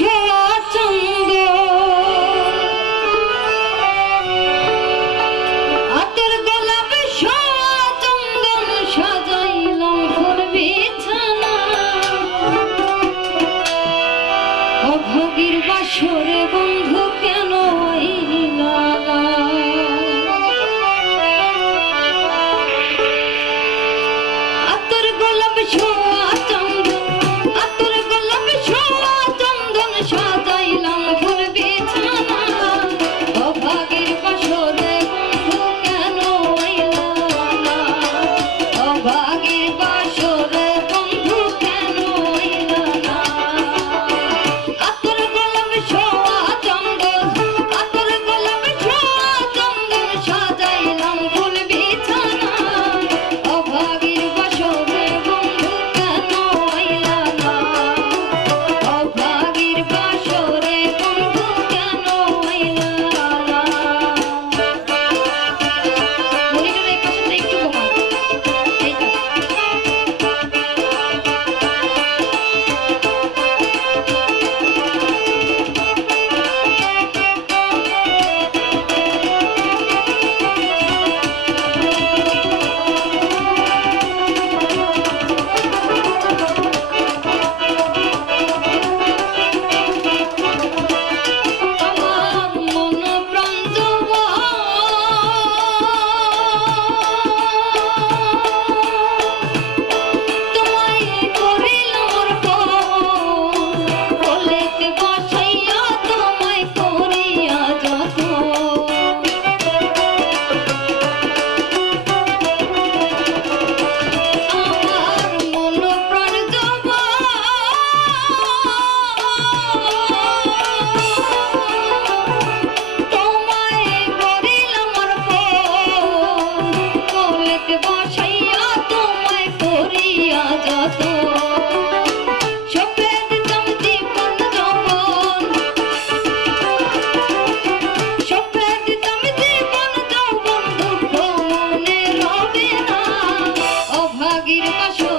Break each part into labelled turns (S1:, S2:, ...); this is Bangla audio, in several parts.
S1: Yeah. Sakir Kasho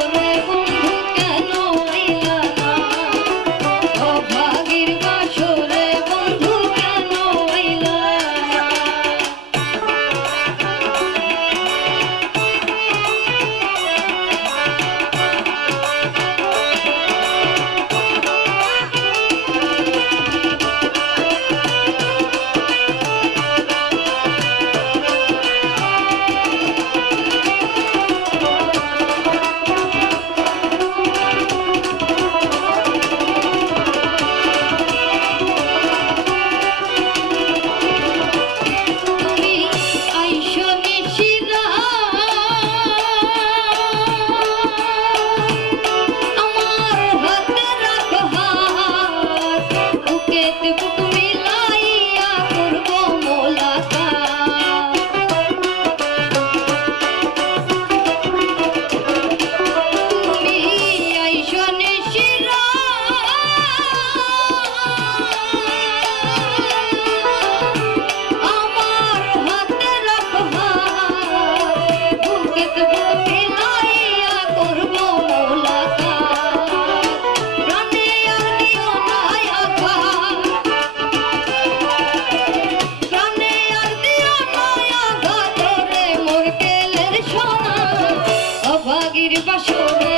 S1: মাটির বাসরে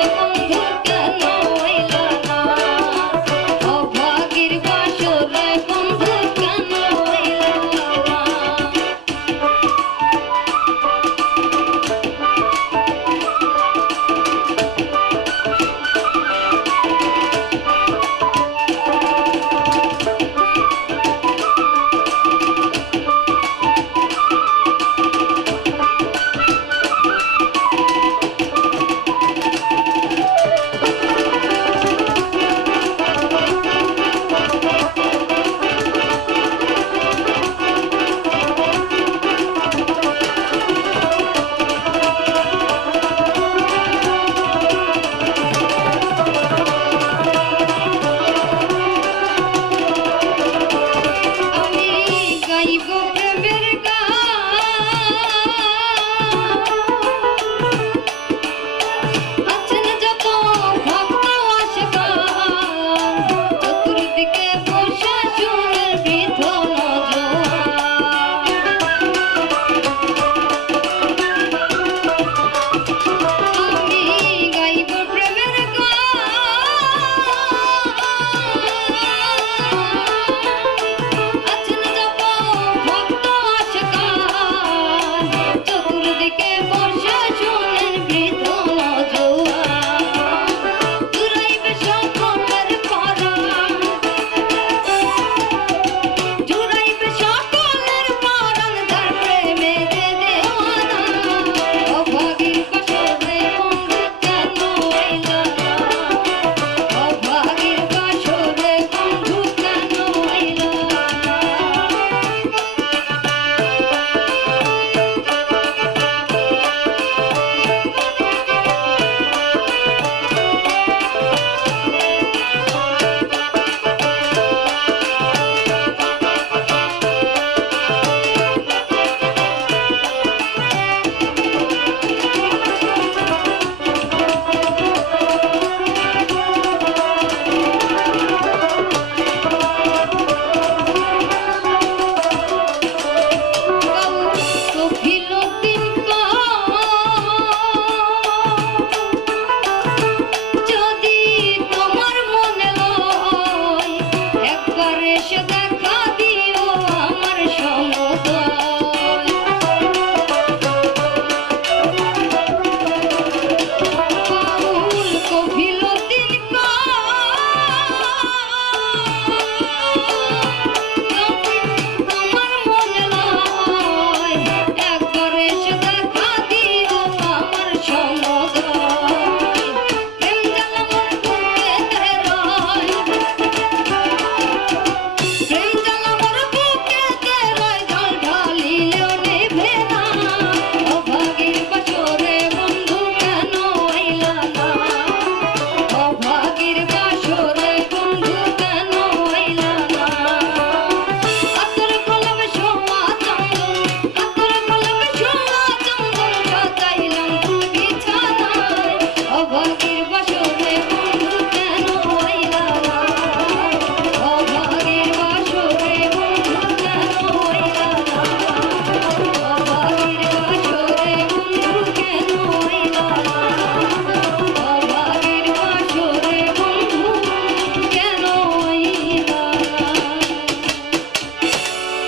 S1: চতুর্দিকে